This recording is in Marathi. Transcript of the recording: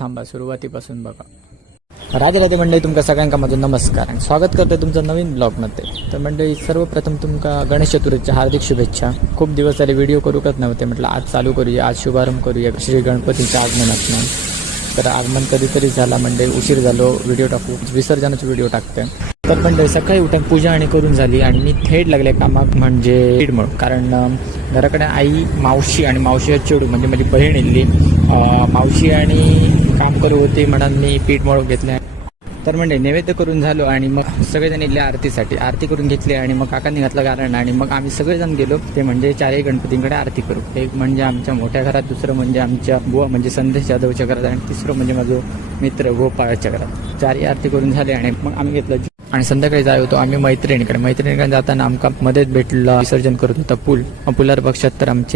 थांबा सुरुवातीपासून बघा. राधे मंडळी, तुमका सगळ्यांका माझं नमस्कार आणि स्वागत करतोय तुमचं नवीन ब्लॉगमध्ये. तर मंडळी, सर्वप्रथम तुमका गणेश चतुर्थीच्या हार्दिक शुभेच्छा. खूप दिवस झाले व्हिडिओ करूकच नव्हते, म्हटलं आज चालू करूया, आज शुभारंभ करूया श्री गणपतीच्या आगमनातनं. तर आगमन कधीतरी झाला म्हणजे उशीर झालो व्हिडिओ टाकू, विसर्जनाचा व्हिडिओ टाकते. तर मंडळी, सकाळी उठून पूजा आणि करून झाली आणि मी थेट लागले कामाक, म्हणजे पीठ मळू. कारण घराकडे आई, मावशी आणि मावशी चेडू म्हणजे माझी बहीण इल्ली, मावशी आणि काम करू होती म्हणून मी पीठ मळू घेतले. तर म्हणजे नैवेद्य करून झालो आणि मग सगळेजण इथले आरती करून घेतली आणि मग काकांनी घातलं कारण आणि मग आम्ही सगळेजण गेलो ते म्हणजे चारही गणपतींकडे आरती करू. एक म्हणजे आमच्या मोठ्या घरात, दुसरं म्हणजे आमच्या बुवा म्हणजे संदेश जाधवच्या घरात आणि तिसरं म्हणजे माझं मित्र गोपाळच्या घरात. चारही आरती करून झाले आणि मग आम्ही घेतलं आणि संध्याकाळी जाय होतो आम्ही मैत्रिणीकडे जाताना आमका मध्येच भेटला विसर्जन करत होता पुलार पक्षात. तर आमचे